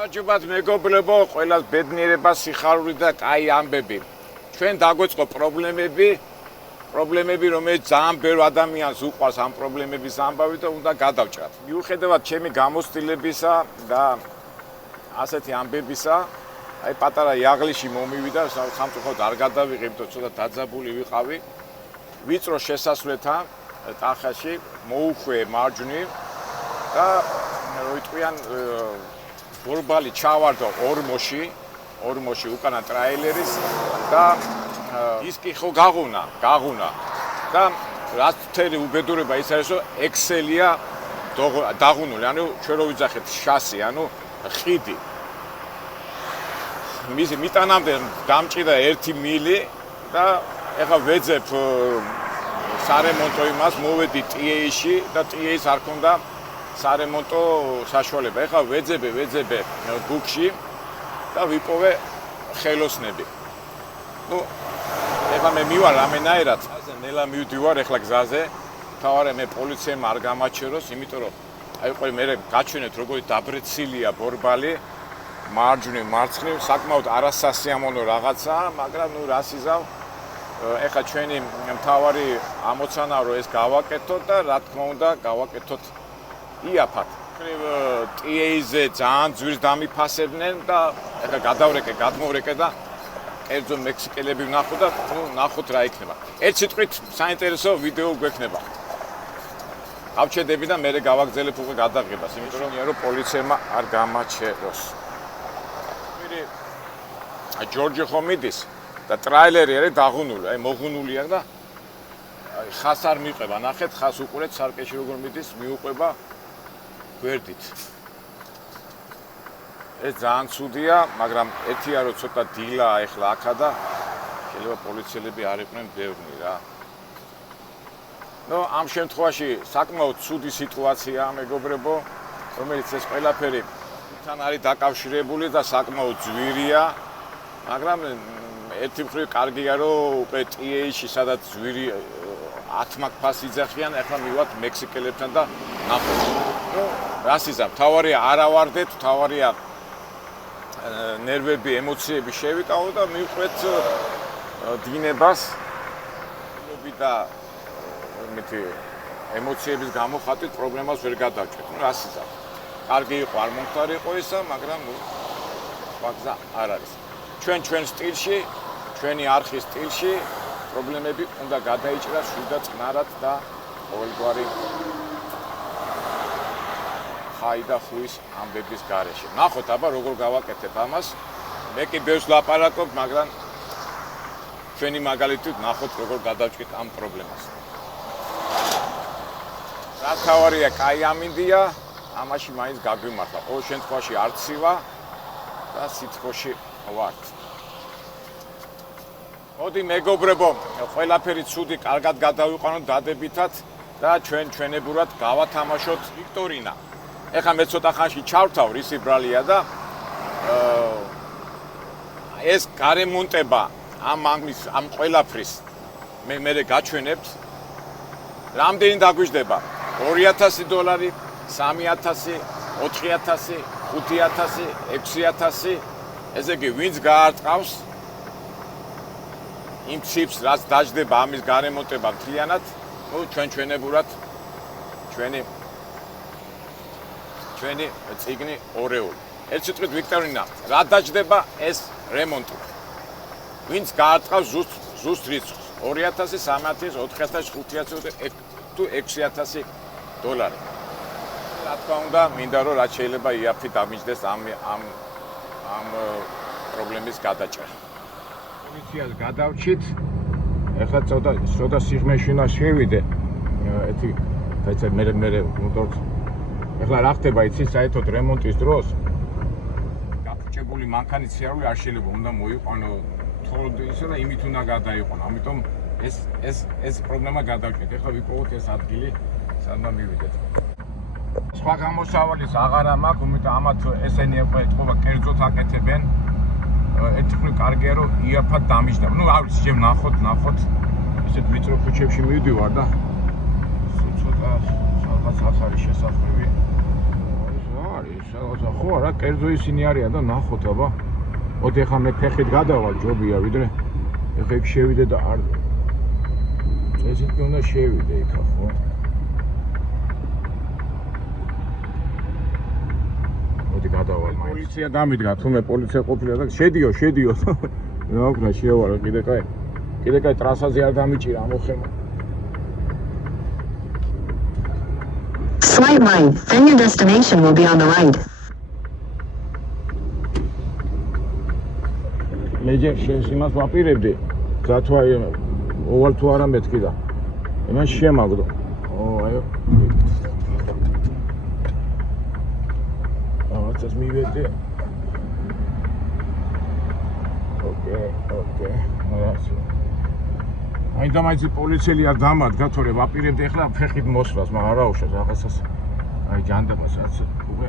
Ჯობათ მეგობრებო, ყველას ბედნიერება, სიხარული და კაი ამბები. ჩვენ დაგვეწყო პრობლემები, რომელიც ძალიან ბევრ ადამიანს უყვარს ამ პრობლემების ამბავი და უნდა გადავჭრათ. მიუხედავად ჩემი გამოცდილებისა და ასეთი ამბებისა, აი პატარა იაღლიში მომივიდა, სამწუხაროდ არ გადავიღე, იმიტომ ცოტა დაძაბული ვიყავი. ვიწრო შესასვლელთან ტახაში მოუხვე მარჯვნივ და როიტყვიან ბორბალი ჩავარდა ორმოში უკანა ტრაილერის და დისკი ხო გაღუნა და რაც მთელი უბედურება ის არის რომ ექსელია დაღუნული, ანუ ჩვენ რო ვიძახეთ შასი, ანუ ხიდი. მისი მიტანამდე დამჭირდა 1 მილი და ეხლა ვეძებ სარემონტო იმას, მოვედი TA-ში და TA-ს არ ქონდა სარემონტო საშუალება. ეხლა ვეძებე გუგში და ვიპოვე ხელოსნები. ეხლა მე მივალ რამენაერად, ნელა მივდივარ ეხლა გზაზე. თავარი მე პოლიციამ არ გამაჩეროს, იმიტომ რომ აი ყოლე მე გაჩვენეთ როგორი დაბრეცილია ბორბალი, მარჯვნივ, მარცხნივ, საკმაოდ არასასიამოვნო რაღაცაა, მაგრამ რას იზავ? ეხლა ჩვენი მთავარი ამოცანაა რომ ეს გავაკეთოთ და რა თქმა უნდა გავაკეთოთ იაფად. TA-ზე ძალიან ძვირს დამიფასებდნენ და ეხლა გადმოვრეკე და კერძო მექსიკელები ვნახო და ნახოთ რა იქნება. ერთ სიტყვით საინტერესო ვიდეო გვექნება. გავჩედები და მე გავაგზელებ უკვე გადაღებას, იმიტომ რომ პოლიციამ არ გამაჩეროს. ჯორჯი ხომიდის და ტრაილერი არის დაღუნული, აი მოღუნულია და ხას არ მიყვება, ნახეთ ხას უყურეთ სარკეში როგორ მიდის, მიუყვება გვერდით. ეს ძალიან ცუდია, მაგრამ ერთია რომ ცოტა დილაა ეხლა აქა და შეიძლება პოლიციელები არ იყვნენ ბევრი რა. ამ შემთხვევაში საკმაოდ ცუდი სიტუაციაა მეგობრებო, რომელიც ეს ყველაფერი თან არის დაკავშირებული და საკმაოდ ძვირია, მაგრამ ერთი მხრივ კარგია რომ უკვე TA-ში სადაც ძვირი 10 მაგ-ფას იძახიან, ეხლა მივად მექსიკელებთან და ნახოთ. რას იზამ, თავარია არ ავარდეთ, თავარია ნერვები, ემოციები შევიკავო და მივყვეთ დინებას და მეთი ემოციების გამოხატვით პრობლემას ვერ გადავჭრით. რას იზამ. კარგი იყო, არ მომხდარიყო ისა, მაგრამ სხვა გზა არ არის. ჩვენ სტილში, ჩვენი არხის სტილში პრობლემები უნდა გადაიჭრას შიდა წნარად და ყოველგვარი ხაი და ხუის ამბების გარეშე. ნახოთ აბა როგორ გავაკეთებ ამას. მე კი ბევრს ლაპარაკობ, მაგრამ ჩვენი მაგალითით ნახოთ როგორ გადავჭრით ამ პრობლემას. რა თავარია, კაი ამინდია, ამაში მაინც გაგვიმართლა. ყოველ შემთხვევაში არ ცივა და სიტყვაში ვართ. მოდი მეგობრებო, ყველაფერი ცუდი, კარგად გადავიყვანოთ დადებითად და ჩვენებურად გავათამაშოთ ვიქტორინა. ეხლა მე ცოტა ხანში ჩავრთავ, რისი ბრალია და ეს გარემონტება ამ ყველაფრის მე გაჩვენებთ. რამდენი დაგვიждდება? $2000, $3000, $4000, $5000, $6000. ესე იგი, ვინც გაარტყავს იმ ციფრს, რაც დაждდება ამის გარემონტება მთლიანად, ჩვენებურად ჩვენი წიგნი ორეული. ერთ სიტყვით ვიქტორინა, რა დაждდება ეს რემონტი? ვინც გაარტყავს ზუსტ რიცხვს, $2000, $3000, $4000, $5000 თუ $6000. რა თქმა უნდა, მინდა რომ რაც შეიძლება იაფი დამიჯდეს ამ პრობლემის გადაჭრა. პოლიციას გადავჭით. ეხლა ცოტა სიღრმეში უნდა შევიდე. მე მოდორთ. ეხლა რა ხდება იცი საერთოდ რემონტის დროს? გაფუჭებული მანქანის სიარული არ შეიძლება, უნდა მოიყვანო თორედ ისე და იმით უნდა გადაიყვანო. ამიტომ ეს პრობლემა გადავჭით. ეხლა ვიპოვოთ ეს ადგილი, სადაც მივიდეთ. სხვა გამოსავალის აღარა მაქვს, იმიტომ ამათ ესენი ეთყობა კერძოდ აკეთებენ. ერთი მხრივ კარგია რომ იაფად დამიჯდება. არ ვიცი, ჩემ ნახოთ. ისეთ ვიწრო ქუჩებში მივდივარ და ცოტა სადღაც აქ არის შესახვევი. ხო, რა კერძო ისინი არიან და ნახოთ, აბა. მოდი ხა მე ფეხით გადავალ ჯობია, ვიდრე ეხა იქ შევიდე და არ ეს იქ უნდა შევიდე იქა, ხო? მოდი გადავალ მაინც. პოლიცია დამიდგა, თუმე პოლიცია ყოფილა და შედიო. რა ვქნა შევარო, კიდე კაი ტრასაზე არ დამიჭირა ამოხემა. Swipe right, then your destination will be on the right. მე ჯერ იმას ვაპირებდი, გათვაი ოვალ თუ არა მეთქი და იმან შემაგდო. აიო. Just me with it. Okay. აი და მაინც პოლიციელი არ დამადგა, თორე ვაპირებდი ახლა ფეხით მოსვლას, მაგრამ რა უშავს რაღაცას. აი ჯანდაბას რაც უკვე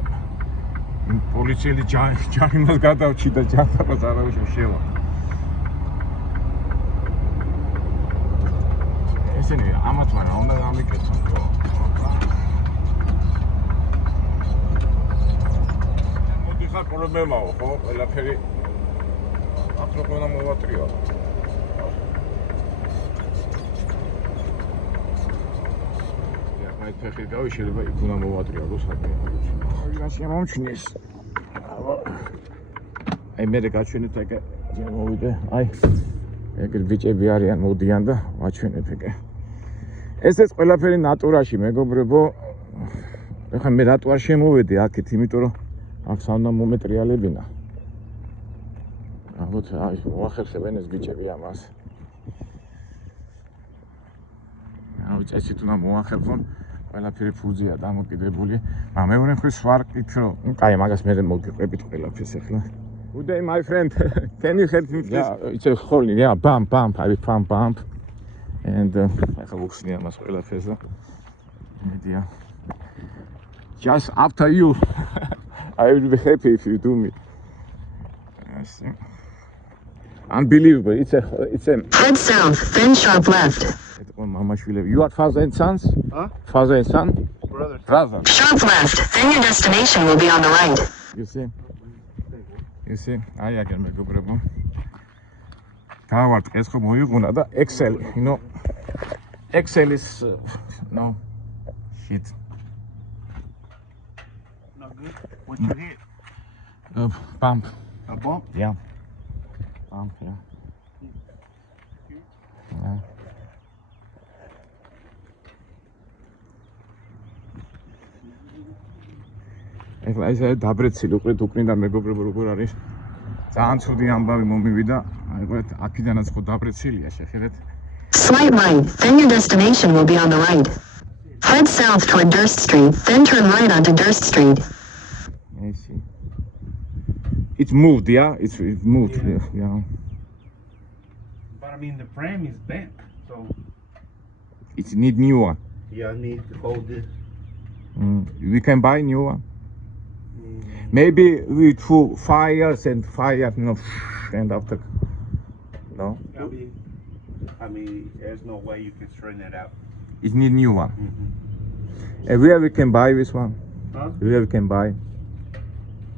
პოლიციელი ჯარიმას გადავჭი და ჯანდაბას არ უშავს შევა. ესენი ამათ მაგრამ უნდა გამიკეთონ ხო? ხა პრობლემაა ხო? ყველაფერი აქ რო უნდა მოვატრიო. აი ფეხი გავი შეიძლება იქ უნდა მოვატრიო რო საქმე. აი რა შემომჩნეს. აი მე გაჩვენეთ ეგ მოვიდე. აი ეგ ბიჭები არიან მოდიან და ვაჩვენებ ეგ. ესეც ყველაფერი ნატურაში მეგობრებო. ეხლა მე რატო არ შემოვედი აქეთ, იმიტომ რომ აქ სანდა მომეტრიალებინა. ალბათ აი მოახერხებენ ეს ბიჭები ამას. აი წესით უნდა მოახერხონ, ყველაფერი ფუძეა დამოკიდებული. მაგრამ მეორე მხრივ ვარკით რომ კაი მაგას მე მოგიყვებით ყველაფერს ახლა. Good day my friend. Can you help me please? Yeah, it's a holy. Yeah, bump. I bump. And ახლა ვუხსნი ამას ყველაფერს და მედია. Just after you. I will be happy if you do me. Yes. Unbelievable. It's a. Head south, then sharp left. You are father and sons? Huh? Father and son? Brother. Sharp left, then your destination will be on the right. You see? I can make a problem. Tawart es khom moiquna da Excel, you know. Excel is no shit. Not good. What you hit? Bump. A bump? Yeah. Bump, yeah. Yeah. ეხლა ეს დაბრეცილი უკრიდან მეგობრებო როგორ არის ძალიან ცუდი ამბავი მომივიდა აი ყურეთ აქიდანაც ხო დაბრეცილია შეხედეთ Swipe right, then your destination will be on the right. Head south toward Durst Street, then turn right onto Durst Street. I see. It's moved, yeah? It's moved, yeah. But I mean, the frame is bent, so. It need new one. Yeah, I need to hold this. We can buy new one. Maybe with 5 years and 5 years, no, and after, no? I mean, there's no way you can straighten it out. It need new one. Where we can buy this one? Huh? Where we can buy?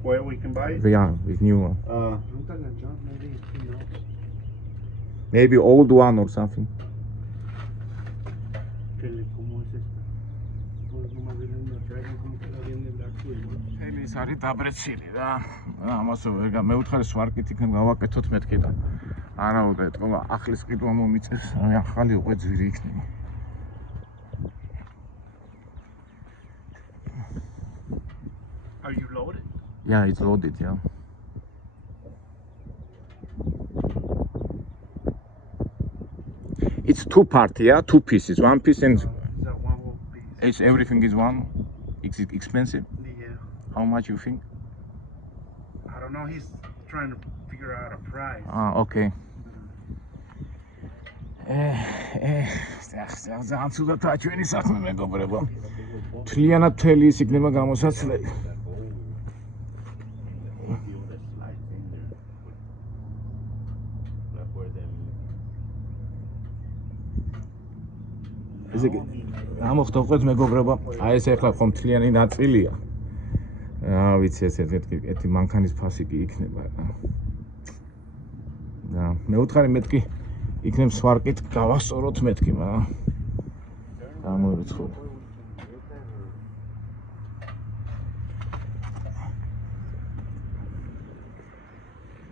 Where we can buy it? Yeah, with new one. I'm talking John, maybe Maybe old one or something. ეს არის დაბრეცილი რა. ამას მეუთხარი სვარკით იქნებ გავაკეთოთ მეთქი და არა უნდა ეთქვა ახლის ყიდვა მომიწეს. აი ახალი უკვე ძვირი იქნება. Are you loaded? Yeah, it's loaded, yeah. It's two part, yeah, two pieces. One piece and Is that one whole piece? everything is one. Is it expensive? Yeah. How much you think? I don't know. He's trying to figure out a price. Okay. ძალიან ცუდაა ჩვენი საქმე მეგობრებო. თლიანად მთელი ის იქნება გამოსაცვლელი. ამოხდა უყურეთ მეგობრებო, აი ეს ახლა ხომ მთლიანი ნაწილია. ვიცი ეს ერთი მანქანის ფასი კი იქნება და მეუთხარი მეთქი იქნებ სვარკით გავასწოროთ მეთქი მაგრამ გამორიცხო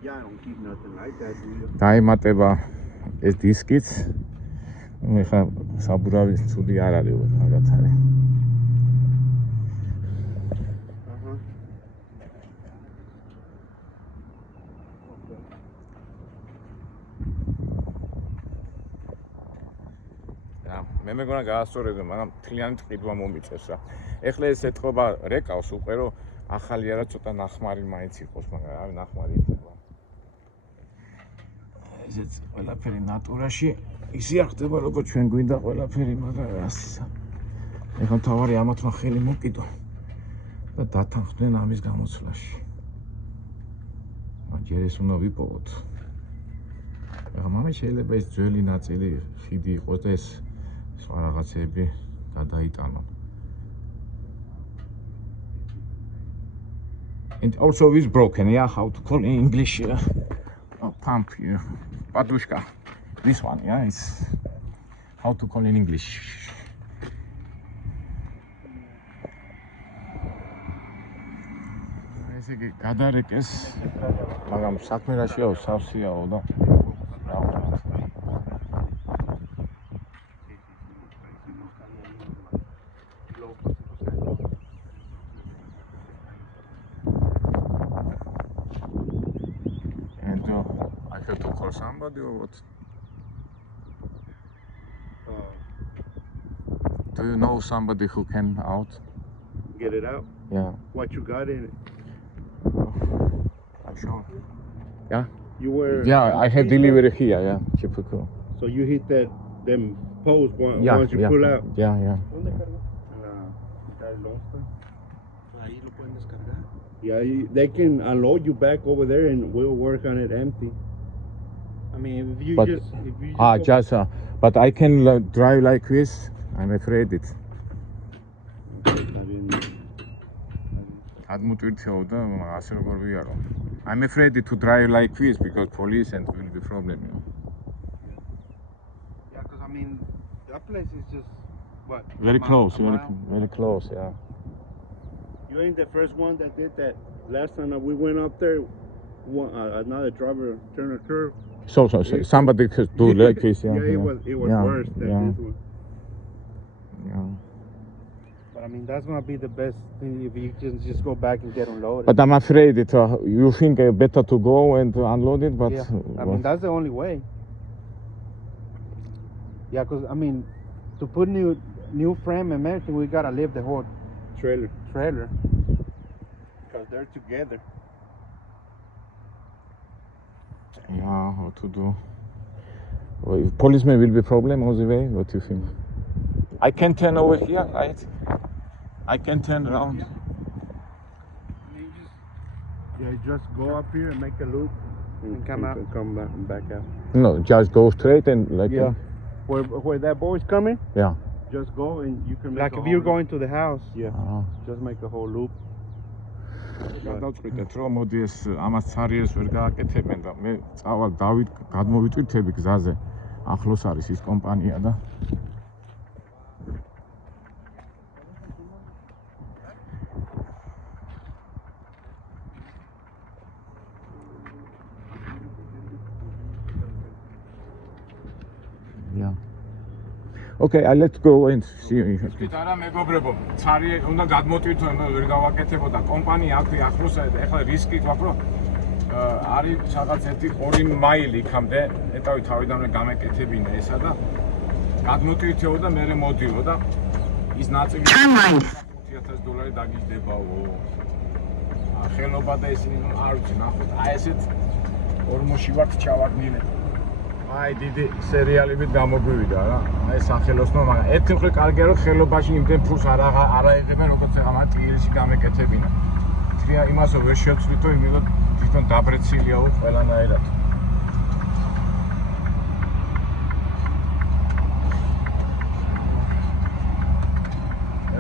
Yeah, I don't keep nothing like that, do you? დაემატება ეს დისკიც მე ხა საბურავი ცუდი არ არის მაგათ არის მე მეგონა გაასწორებდი, მაგრამ თლიანი ტყიდვა მომიწევს რა. ეხლა ეს ეთყობა რეკავს უკვე რომ ახალი არა ცოტა ნახმარი მაინც იყოს, მაგრამ რავი ნახმარი იქნება. ესეც ყველაფერი ნატურაში ისე არ ხდება როგორც ჩვენ გვინდა ყველაფერი, მაგრამ რასისა. ეხლა თავარი ამათ რა ხელი მოკიდო და დათანხმდნენ ამის გამოცვლაში. ჯერ ეს უნდა ვიპოვოთ. ეხლა მამე შეიძლება ეს ძველი ნაწილი ხიდი იყოს და ეს სხვა რაღაცები გადაიტანონ. And also is broken, yeah, how to call in English pump, padushka. This one, yeah, is how to call in English. ესე იგი გადარეკეს, მაგრამ საქმე რაშია, სავსეაო და somebody or what? Do you know somebody who can out? Get it out? Yeah. What you got in it? I'm sure. Yeah? You were... Yeah, I have delivery here, yeah. Typical. So you hit them posts once you pull out? Yeah, yeah. Yeah, they can unload you back over there and we'll work on it empty. I mean, if you just but I can drive like this. I'm afraid it. I'm afraid to drive like this because police and will be problem. Yeah, because I mean, that place is just what? Very close, very close. Yeah. You ain't the first one that did that. Last time that we went up there, another driver turned a curve. So somebody could do like this. Yeah, it was worse than this one. Yeah. But I mean, that's gonna be the best thing if you can just go back and get unloaded. But I'm afraid it. You think better to go and unload it, but yeah. I mean, that's the only way. Yeah, because I mean, to put new frame and everything, we gotta leave the whole trailer. Because they're together. Yeah, what to do? Well, policeman will be problem on the way. What do you think? I can turn over here, right? I can turn around. You just go up here and make a loop and come out and come back out. No, just go straight and like. Yeah. Where that boy's coming? Yeah. Just go and you can make like if you're going to the house. Yeah. Just make a whole loop. გადავწყვიტეთ რომ მოდი ეს ამას ცარიერს ვერ გააკეთებენ და მე წავალ დავით გადმოვიტვირთები გზაზე ახლოს არის ის კომპანია და Yeah. Okay, let's go and see. არა მეგობრებო, ცარი უნდა გადმოტვირთო, ვერ გავაკეთებოდა კომპანია აქ ახლოსაა და ეხლა რისკი გვაქვს რომ არის რაღაც 1-2 მაილი იქამდე, ეტავი თავიდანვე გამეკეთებინა ესა და გადმოტვირთეო და მე მოდიო და ის ნაწილი $50,000 დაგიждებაო. ხელობა და ისინი არ ვიცი, ნახოთ, აი ესეთ ორმოში ვართ ჩავაგნილე. აი დიდი სერიალებით გამოგვივიდა რა. აი სახელოსნო, მაგრამ ერთი მხრივ კარგია რომ ხელობაში იმდენ ფულს არ აიღებენ როგორც ეხლა მათ ტილში გამეკეთებინა. თრია იმასო ვერ შევცვლითო, იმიტომ თვითონ დაბრეცილიაო ყველანაირად.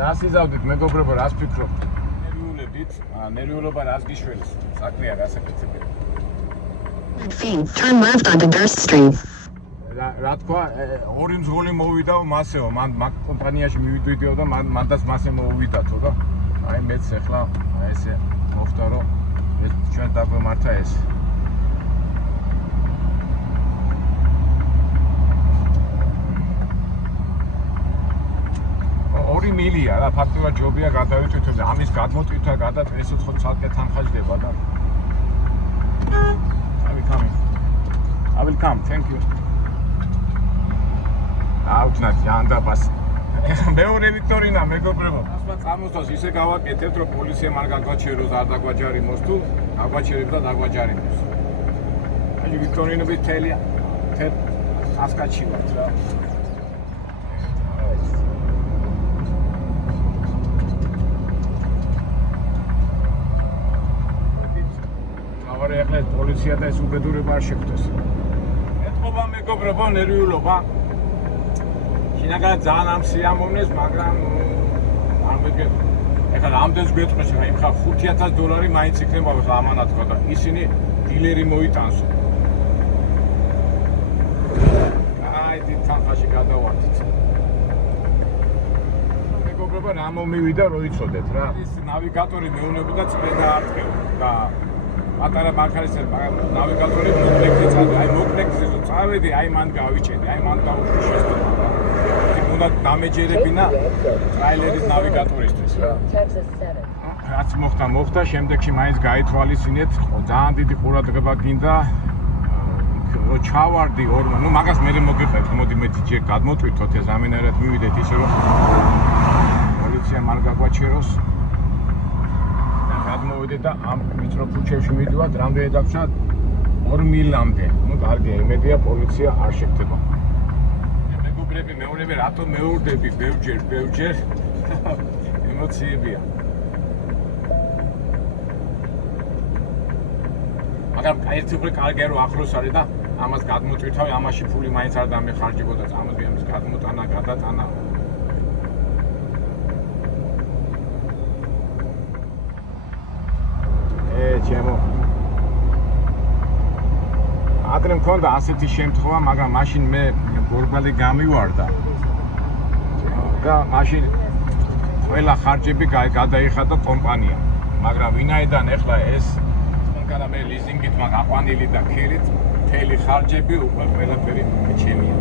რას იზავდით მეგობრებო, რას ფიქრობთ? ნერვიულები მოდით, ნერვიულობა რას გიშველს? საქმეა გასაკეთებელი. feet, turn left onto Durst Street. რა თქვა, ორი მძღოლი მოვიდაო მასეო, მან მაგ კომპანიაში მივიდვიდიო და მანდაც მასე მოვიდათო და აი მეც ახლა ესე მოხდა რომ ეს ჩვენ დაგვემართა ეს. ორი მილია რა ფაქტობრივად ჯობია გადავიტვირთო და ამის გადმოტვირთვა გადაწესოთ ხო ცალკე თანხაჯდება და I will come, thank you. აუჩნათ ჟანდაბას. მეორე ვიქტორინა მეგობრებო. ასმა წამოსდოს ისე გავაკეთებთ რომ პოლიციამ არ გაგვაჩეროს არ დაგვაჯარიმოს თუ აგვაჩერებს და დაგვაჯარიმოს. აი ვიქტორინები თელია. თელ ასკაჩი ვართ რა. თავარი ახლა პოლიცია და ეს უბედურება არ შეხვდეს. ეთყობა მეგობრებო ნერვიულობა. შინაგან ძალიან ამ სიამოვნეს, მაგრამ არ მეგებ. ეხლა რამდენს გვეტყვის რა იმ ხარ $5000 მაინც იქნება ხა ამანად ხო და ისინი დილერი მოიტანსო. აი დიდ თანხაში გადავარდით. მეგობრებო რა მომივიდა რო იცოდეთ რა. ის ნავიგატორი მეუნებოდა წვედა არტყეო და პატარა ბანკარისერ ნავიგატორი მოკნექზე წავედი, აი მოკნექზე რომ წავედი, აი მან გავიჭედი, აი მან დაუშვი შესწავლა. უნდა დამეჯერებინა ტრაილერის ნავიგატორისთვის რა. რაც მოხდა, შემდეგში მაინც გაითვალისწინეთ, ძალიან დიდი ყურადღება გინდა რომ ჩავარდი ორმა, ნუ მაგას მე მოგიყევთ, მოდი მე ჯერ გადმოტვირთოთ ეს ამენერად მივიდეთ ისე რომ პოლიციამ არ გაგვაჩეროს. გადმოვიდე და ამ მიწრო ქუჩებში მიდივართ, რამდენი დაგვრჩა 2 მილამდე. ნუ კარგია, იმედია პოლიცია არ შეგდება. მეგობრები, მეურები, რატომ მეურდები ბევრჯერ? ემოციებია. მაგრამ ერთი უფრო კარგია რომ ახლოს არის და ამას გადმოტვირთავი, ამაში ფული მაინც არ დამეხარჯებოდა, ამაზე ამის გადმოტანა, გადატანა. ჩემო ადრე მქონდა ასეთი შემთხვევა, მაგრამ მაშინ მე გორბალი გამივარდა და მაშინ ყველა ხარჯები გადაიხადა კომპანიამ, მაგრამ ვინაიდან ახლა ეს მანქანა მე ლიზინგით მაგ აყვანილი და ქერით მთელი ხარჯები უკვე ყველაფერი ჩემია.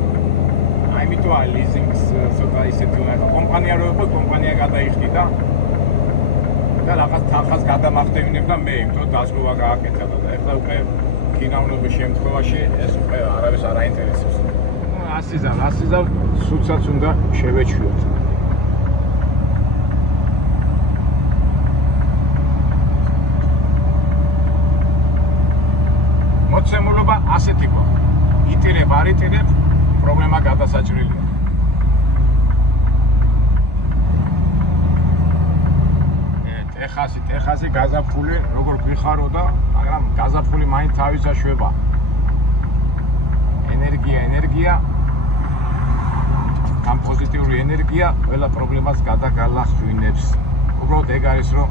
აი მითო აი ლიზინგს ცოტა ისეთი კომპანია რო იყო, კომპანია გადაიხდიდა და რაღაც თანხას გადამახდევინებდა მე, იმიტომ დაზღვევა გააკეთა და ახლა უკვე კინავნობის შემთხვევაში ეს უკვე არავის არ აინტერესებს. ასიზავ, სულსაც უნდა შევეჩვიოთ. მოცემულობა ასეთი გვაქვს. იტირებ, არ იტირებ, პრობლემა გადასაჭრელია. ეხასი გაზაფხული როგორ გვიხარო და მაგრამ გაზაფხული მაინც თავისა შვება. ენერგია ამ პოზიტიური ენერგია ყველა პრობლემას გადაგალახვინებს. უბრალოდ ეგ არის რომ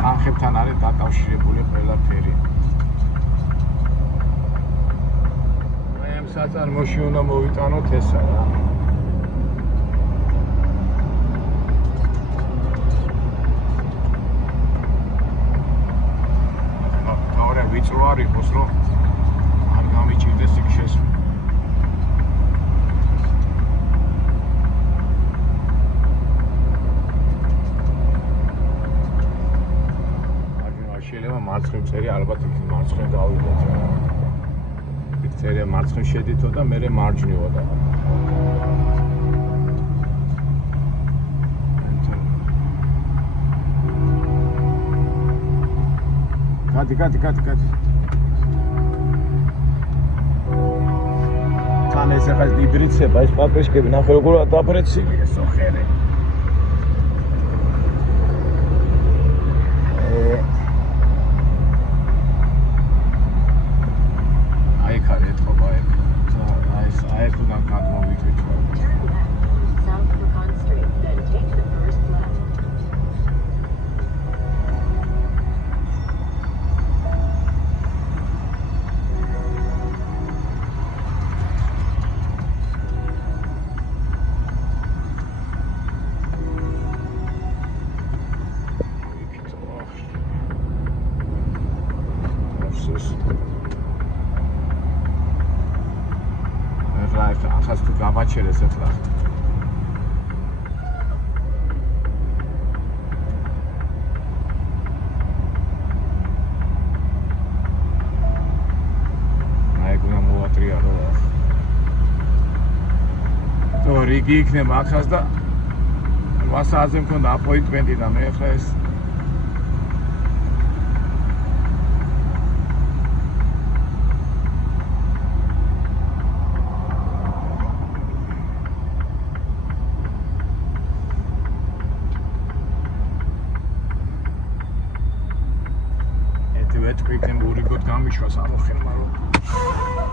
თანხებთან არის დაკავშირებული ყველაფერი. მე ამ საწარმოში უნდა მოვიტანოთ ესა რა. ვიწრო არ იყოს რომ არ გამიჭირდეს იქ შესვლა. შეიძლება მარცხნივ წერი, ალბათ იქ მარცხნივ დავიდეთ. იქ წერი მარცხნივ შედითო და მე მარჯვნივ და გადი. თან ეს ახლა იბრიცება ეს პაპეშკები, ნახე როგორ დაფრეცილია სოხელი. აი ხარ ეთყობა ეგ. აი ეს უნდა გადმოვიტვირთო. მოწევს. ეხლა ახაც თუ გამაჩერეს ეხლა. რიგი იქნება ახაც და 8 საათზე მქონდა აპოინტმენტი და მე ახლა ეს ეთვეთქვი მურიგოთ გამიშვას ამოხერმა რომ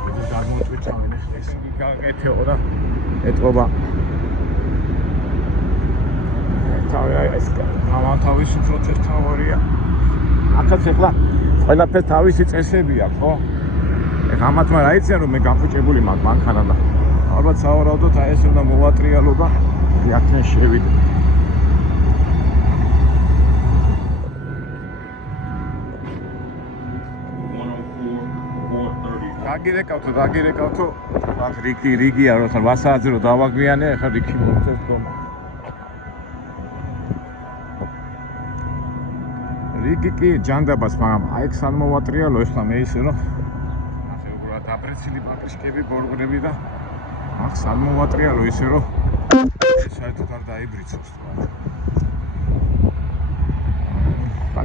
ეს გადმოწვითავენ ახლა ეს გაგეთეო და ეთყობა ეს გამათავის უფრო თერთაურია აქაც ახლა ყველაფერს თავისი წესები აქვს ხო ეხლა ამათმა რა იციან რომ მე გამფუჭებული მაქვს მანქანა და ალბათ სავარაუდოდ აი ეს უნდა მოვატრიალო და აქედან შევიდე დაგირეკავთო აქ რიგია რომ 8 საათზე რომ დავაგვიანე ახლა რიგი მომწევს გომა რიგი კი ჯანდაბას მაგრამ აი ეს ან მოვატრიალო ახლა მე ისე რომ ახლა უბრალოდ დაპრეცილი პაპიშკები ბორგრები და აქ სან მოვატრიალო ისე რომ საერთოდ არ დაიბრიცოს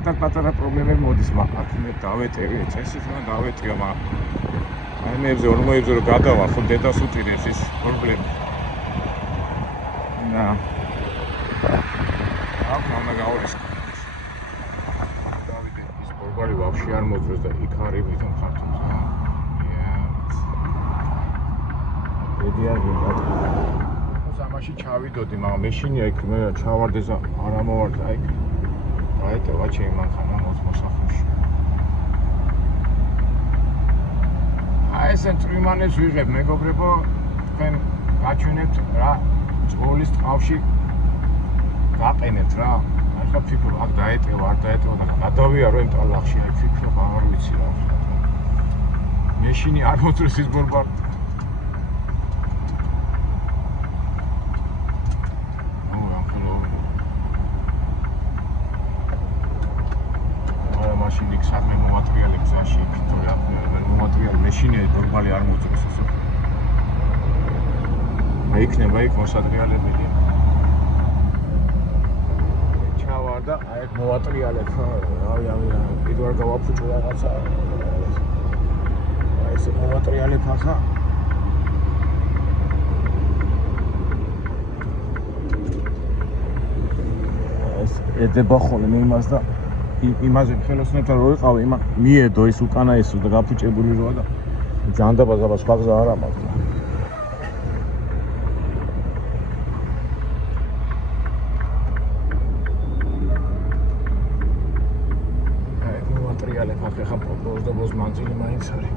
პატარა პრობლემები მოდის მაგრამ მე დავეტევი წესით უნდა დავეტიო მაგრამ აი მეებზე ორმოებზე რომ გადავა ხო დედას უტირებს ის პრობლემა და აქ უნდა გავარესკო დავიდე ის ბორბალი ვაფშე არ მოძრეს და იქ არის ვითომ ხართობს ედი არ გინდათ სამაში ჩავიდოდი მაგრამ მეშინია იქ მე ჩავარდე და არ ამოვარდა აი აიტოვა ჩემი მანქანა მოსახლეში ეს ტრიმანებს ვიღებ მეგობრებო თქვენ გაჩვენებთ რა ძღოლის ტყავში გაყენებთ რა ახლა ფიქრობ აქ დაეტევა არ დაეტევა და გადავიარო იმ ტალახში აი ფიქრობ არ ვიცი რა მეშინი არ მოძრეს ის ბორბალი მაშინ იქ სამე მომატრიალი გზაში იქ თორე აქ მომატრიალი მეშინია ნორმალი არ მოძრეს ისო აი იქნება იქ მოსატრიალებელი ჩავარ და აი ეგ მომატრიალებ რავი კიდევ არ გავაფუჭო რაღაცა აი ეს მომატრიალებ ახლა ეს ედება ხოლმე იმას და იმაზე ხელოსნებთან რო ვიყავი იმა მიედო ის უკანა ისო და გაფუჭებული როა და ჯანდაბას აბა სხვა გზა არ ამაქვს აი მომატრიალებ ახლა პროპოზ და ბოს მანძილი მაინც არის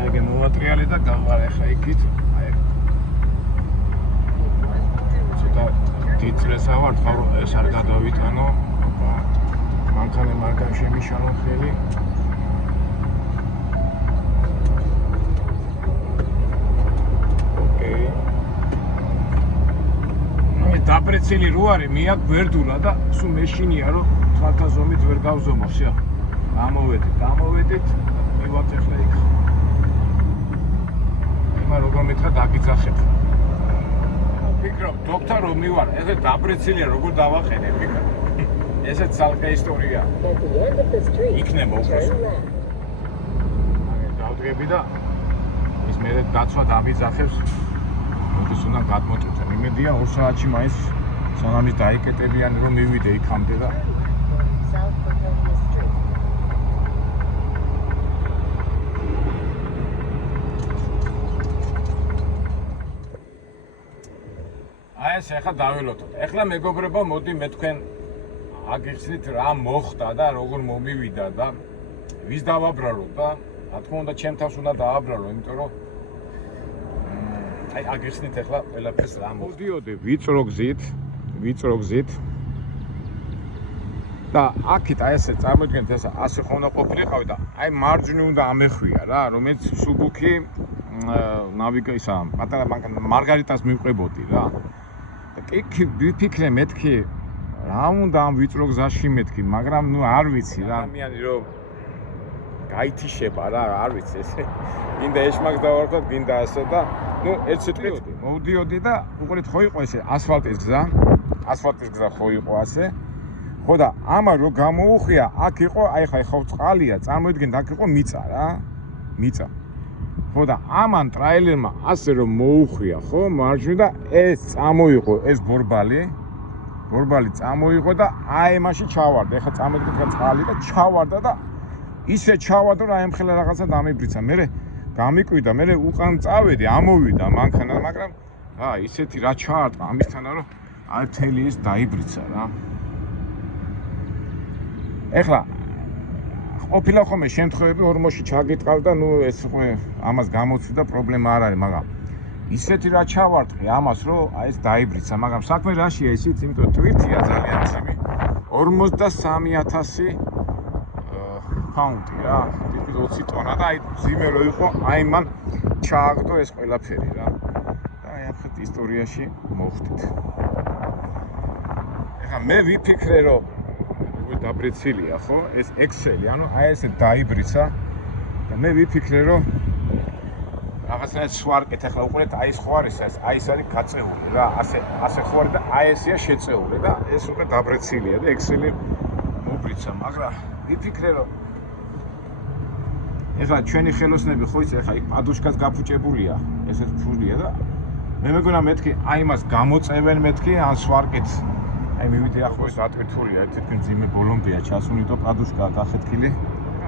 აი მომატრიალი და გავარ ახლა იქით დიწრესა ვარ თქვა რომ ეს არ გადავიტანო მანქანა მარკამ შემიშალო ხელი ოკეი მე დაპრეცილი რო არის მე აქ ვერდულა და სულ მეშინია რომ თვალთა ზომით ვერ გავზომავს ია გამოვედით მივაქვს ახლა იქ იმა როგორ მითხრა დაგიძახებ ფიქრობ დოქტორ რომ მივარ ესე დაპრეცილია როგორ დავაყენე ფიქრობ ესე ცალკე ისტორია იქნება უბრალოდ დავდგები და ის მე დაცვა დამიძახებს მოდის უნდა გადმოწყვეტე იმედია 2 საათში მაინც სანამ დაიკეტებიან რომ მივიდე იქამდე და ეს ახლა დაველოდოთ. ახლა მეგობრებო, მოდი მე თქვენ აგიხსნით რა მოხდა და როგორ მომივიდა და ვის დავაბრალო და რა თქმა უნდა ჩემ თავს უნდა დააბრალო, იმიტომ რომ აი აგიხსნით ახლა ყველაფერს რა მოდიოდი ვიწრო გზით და აქეთ აი ესე წარმოიდგინეთ ეს ასე ხომ უნდა ყოფილიყავი და აი მარჯვნივ უნდა ამეხვია რა რომელიც სუბუქი ნავიგაცია პატარა მარგარიტას მივყებოდი რა და კი ვიფიქრე მეთქი რა უნდა ამ ვიწრო გზაში მეთქი მაგრამ ნუ არ ვიცი რა ადამიანი რომ გაითიშება რა არ ვიცი ესე გინდა ეშმაკს დავარქვათ გინდა ასე და ნუ ერთ სიტყვით მოვდიოდი და უყურეთ ხო იყო ესე ასფალტის გზა ხო იყო ასე ხო და ამა რო გამოუხია აქ იყო აი ხო წყალია წარმოიდგინეთ აქ იყო მიწა ხო და ამან ტრაილერმა ასე რომ მოუხია ხო მარჯვნივ და ეს წამოიღო ეს ბორბალი წამოიღო და აი მაშინ ჩავარდა ეხლა წამოდგა წყალი და ჩავარდა და ისე ჩავარდა რომ აი ამხელა რაღაცა დამიბრიცა მე გამიკვიდა მე უკან წავედი ამოვიდა მანქანა მაგრამ რა ისეთი რა ჩაარტყა ამისთანა რომ აი მთელი ის დაიბრიცა რა ეხლა ყოფილა ხოლმე შემთხვევები ორმოში ჩაგიტყავდა ნუ ეს უკვე ამას გამოცვიდა პრობლემა არ არის მაგრამ ისეთი რა ჩავარტყი ამას რომ აი ეს დაიბრიცა მაგრამ საქმე რაშია ისიც იმიტომ ტვირთია ძალიან ცივი 43000 პაუნდი რა ტიპის 20 ტონა და აი ძიმე რო იყო აი მან ჩააგდო ეს ყველაფერი რა და აი ახეთ ისტორიაში მოვხდით ეხლა მე ვიფიქრე რომ დაბრიცილია ხო ეს ექსელი ანუ აი ესე დაიბრიცა და მე ვიფიქრე რომ რაღაცნაირად სვარკეთ ახლა უყურეთ აი ეს ხო არის ეს აი ეს არის გაწეული რა ასე ხო არის და აი ესეა შეწეული და ეს უკვე დაბრიცილია და ექსელი მობრიცა მაგრამ ვიფიქრე რომ ეხლა ჩვენი ხელოსნები ხო იცი ეხლა იქ პადუშკას გაფუჭებულია ესეც ფულია და მე მეგონა მეთქი აი მას გამოწევენ მეთქი ან სვარკეთ აი მივიდე ახლა ეს ატვირთულია თითქმის ძიმე ბოლომდეა ჩასუნიდო პადუშკა გახეთქილი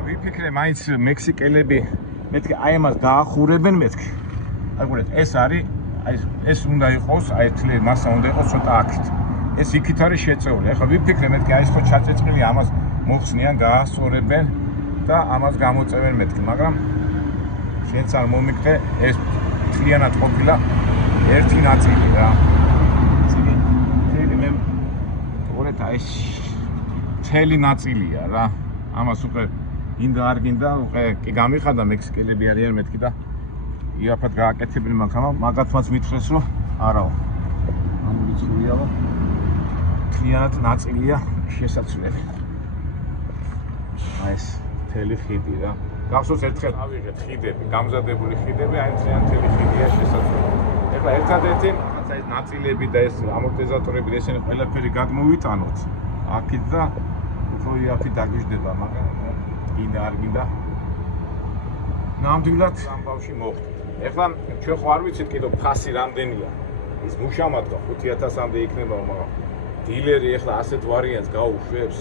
ვიფიქრე მაინც მექსიკელები მეთქი აი ამას გაახურებენ მეთქი აი გულეთ ეს არის აი ეს უნდა იყოს აი თლე მასა უნდა იყოს ცოტა აქეთ ეს იქით არის შეწეული ახლა ვიფიქრე მეთქი აი ეს ხო ჩაწეწყილი ამას მოხსნიან გაასწორებენ და ამას გამოწევენ მეთქი მაგრამ შენც არ მომიგდე ეს თლიანად ყოფილა ერთი ნაწილი რა აი ეს მთელი ნაწილია რა ამას უკვე გინდა არ გინდა უკვე კი გამიხადა მექსიკელები არიან მეთქი და იაფად გააკეთებენ მაგრამ მაგათმაც მითხრეს რომ არაო ამორიცხულია რომ თლიანად ნაწილია შესაძლებელი აი ეს მთელი ხიდი რა გახსოვს ერთხელ ავიღეთ ხიდები გამზადებული ხიდები აი მთელი ხიდია შესაძლებელი ეხლა ერთადერთი ეს ნაწილები და ეს ამორტიზატორები ესენი ყველაფერი გადმოვიტანოთ აქეთ და უფრო იაფი დაგიждდება მაგრამ გინდა არ გინდა ნამდვილად ამბავში მოხდით ეხლა ჩვენ ხო არ ვიცით კიდევ ფასი რამდენია ის მუშამად 5000-მდე იქნება მაგრამ დილერი ეხლა ასეთ ვარიანტს გაუშვებს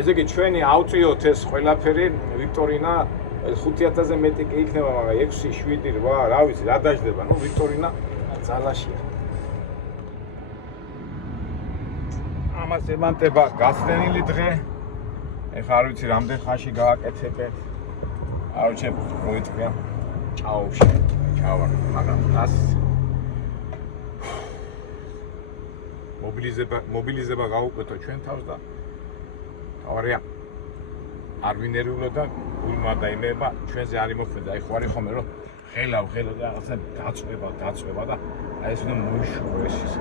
ესე იგი ჩვენი ავწიოთ ეს ყველაფერი ვიქტორინა 5000-ზე მეტი კი იქნება, მაგრამ 6, 7, 8, რა ვიცი, რა დაждდება, ნუ ვიქტორინა ძალაშია. ამას ემანტება გასწენილი დღე. ეხლა არ ვიცი, რამდენ ხანში გააკეთებთ. არ ვიცი, მოიწვია ჭაოში, ჩავარ, მაგრამ ას მობილიზება გაუკვეთო ჩვენ თავს და თავარია არ ვინერვულო და გულმა დაიმება ჩვენზე არ იმოქმედა აი ხო არის ხომ რომ ღელა და რაღაცა დაწვება და აი ეს უნდა მოიშურო ეს ის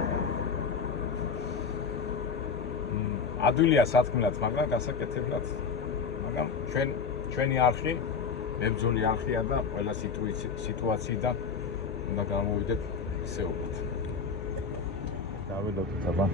ადვილია სათქმელად მაგრამ გასაკეთებლად მაგრამ ჩვენი არხი მებრძოლი არხია და ყველა სიტუაციიდან უნდა გამოვიდეთ ისეულად დავედოთ აბა